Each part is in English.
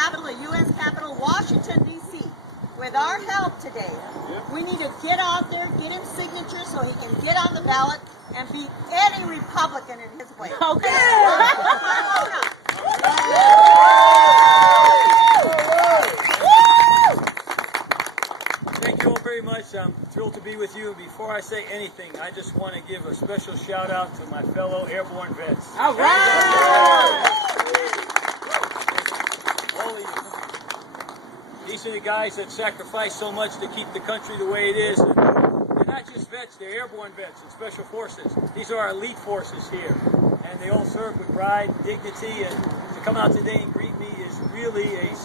Capitol, the U.S. Capitol, Washington, D.C. With our help today, we need to get out there, get him signatures so he can get on the ballot and beat any Republican in his way. Okay. Thank you all very much. I'm thrilled to be with you. Before I say anything, I just want to give a special shout out to my fellow airborne vets. All right. All of you. These are the guys that sacrifice so much to keep the country the way it is. They're not just vets, they're airborne vets and special forces. These are our elite forces here. And they all serve with pride, dignity, and to come out today and greet me is really a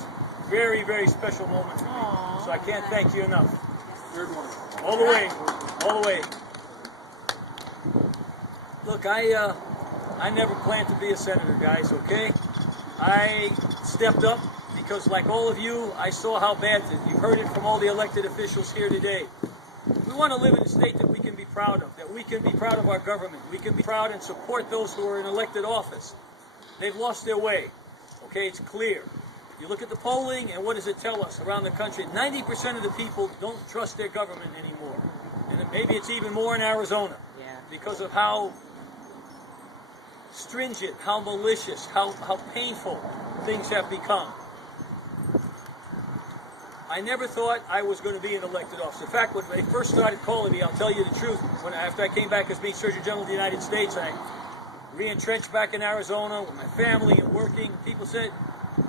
very, very special moment for me. So I can't thank you enough. All the way. All the way. Look, I never planned to be a senator, guys, okay? I stepped up because, like all of you, I saw how bad it is. You've heard it from all the elected officials here today. We want to live in a state that we can be proud of, that we can be proud of our government. We can be proud and support those who are in elected office. They've lost their way. Okay, it's clear. You look at the polling, and what does it tell us around the country? 90% of the people don't trust their government anymore. And maybe it's even more in Arizona because of how stringent, how malicious, how painful things have become. I never thought I was going to be an elected officer. In fact, when they first started calling me, I'll tell you the truth, after I came back as being Surgeon General of the United States, I re-entrenched back in Arizona with my family and working. People said,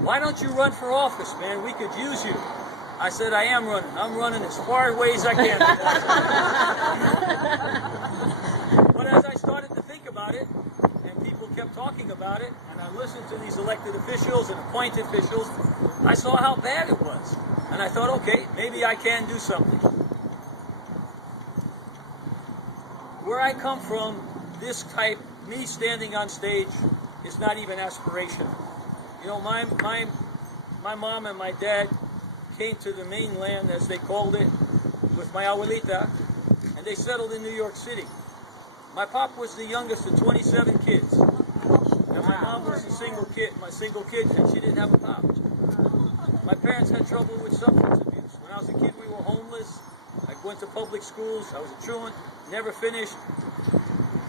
"Why don't you run for office, man? We could use you." I said, I am running. I'm running as far away as I can. But as I started to think about it, and people kept talking about it, and I listened to these elected officials and appointed officials, I saw how bad it was. And I thought, okay, maybe I can do something. Where I come from, this type, me standing on stage, is not even aspirational. You know, my mom and my dad came to the mainland, as they called it, with my abuelita, and they settled in New York City. My pop was the youngest of 27 kids, and my mom was a single kid, and she didn't have a pop. My parents had trouble with substance abuse. When I was a kid, we were homeless. I went to public schools. I was a truant, never finished.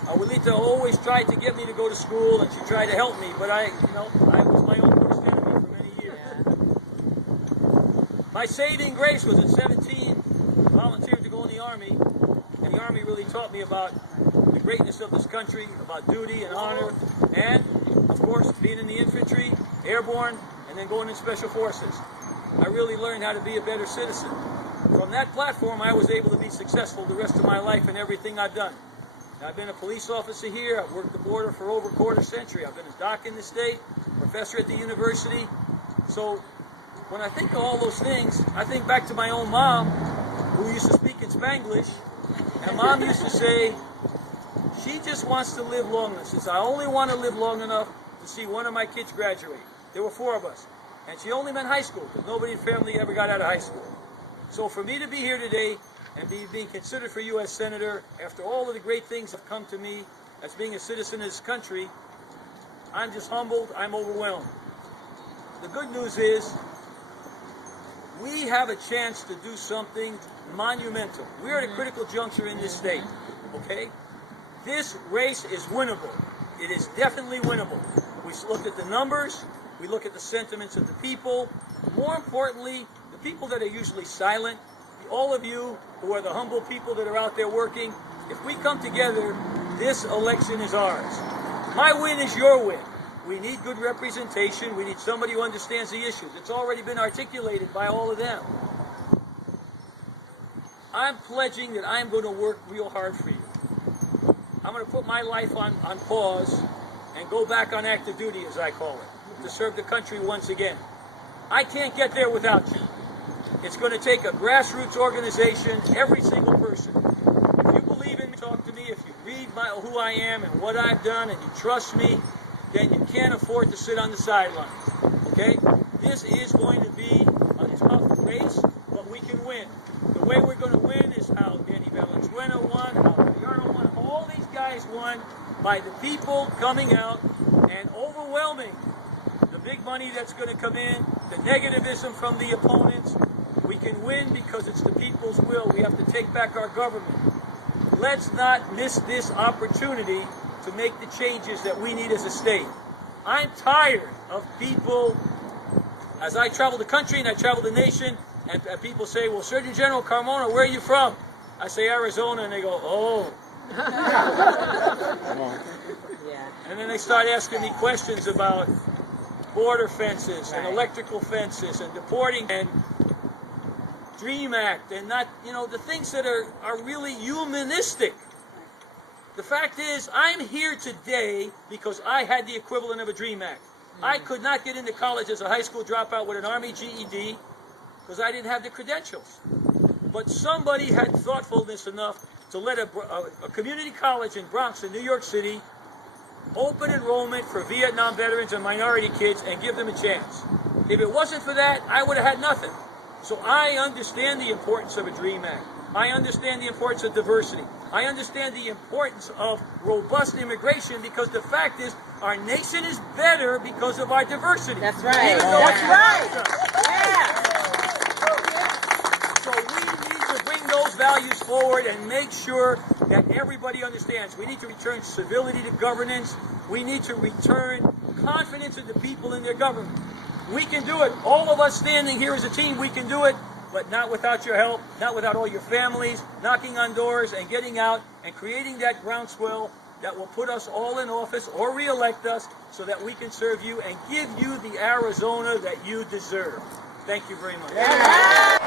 Abuelita always tried to get me to go to school, and she tried to help me, but I was my own worst enemy for many years. My saving grace was at 17, volunteered to go in the Army, and the Army really taught me about the greatness of this country, about duty and honor, and, of course, being in the infantry, airborne, and then going in special forces. I really learned how to be a better citizen. From that platform, I was able to be successful the rest of my life in everything I've done. I've been a police officer here. I've worked the border for over a quarter century. I've been a doc in the state, professor at the university. So when I think of all those things, I think back to my own mom, who used to speak in Spanglish. And Mom used to say, she just wants to live long enough. She says, I only want to live long enough to see one of my kids graduate. There were 4 of us. And she only meant high school, because nobody in the family ever got out of high school. So for me to be here today and being considered for U.S. Senator, after all of the great things have come to me as being a citizen of this country, I'm just humbled, I'm overwhelmed. The good news is, we have a chance to do something monumental. We're at a critical juncture in this state, okay? This race is winnable. It is definitely winnable. We look at the numbers, we look at the sentiments of the people. More importantly, the people that are usually silent, all of you who are the humble people that are out there working, if we come together, this election is ours. My win is your win. We need good representation. We need somebody who understands the issues. It's already been articulated by all of them. I'm pledging that I'm going to work real hard for you. I'm going to put my life on pause and go back on active duty, as I call it, to serve the country once again. I can't get there without you. It's going to take a grassroots organization, every single person. If you believe in me, talk to me. If you read who I am and what I've done and you trust me, then you can't afford to sit on the sidelines. Okay? This is going to be a tough race, but we can win. The way we're going to win is how Danny Valenzuela won, how Mariano won. All these guys won by the people coming out and overwhelming the big money that's going to come in, the negativism from the opponents. We can win because it's the people's will. We have to take back our government. Let's not miss this opportunity to make the changes that we need as a state. I'm tired of people, as I travel the country and I travel the nation, and people say, well, Surgeon General Carmona, where are you from? I say Arizona, and they go, oh. And then they start asking me questions about border fences and electrical fences and deporting and DREAM Act and not, the things that are really humanistic. The fact is, I'm here today because I had the equivalent of a DREAM Act. I could not get into college as a high school dropout with an Army GED because I didn't have the credentials. But somebody had thoughtfulness enough to let a community college in Bronx in New York City open enrollment for Vietnam veterans and minority kids and give them a chance. If it wasn't for that, I would have had nothing. So I understand the importance of a DREAM Act. I understand the importance of diversity. I understand the importance of robust immigration because the fact is our nation is better because of our diversity. That's right. That's right. Yeah. So we need to bring those values forward and make sure that everybody understands. We need to return civility to governance. We need to return confidence in the people in their government. We can do it. All of us standing here as a team, we can do it, but not without your help, not without all your families, knocking on doors and getting out and creating that groundswell that will put us all in office or re-elect us so that we can serve you and give you the Arizona that you deserve. Thank you very much. Yeah.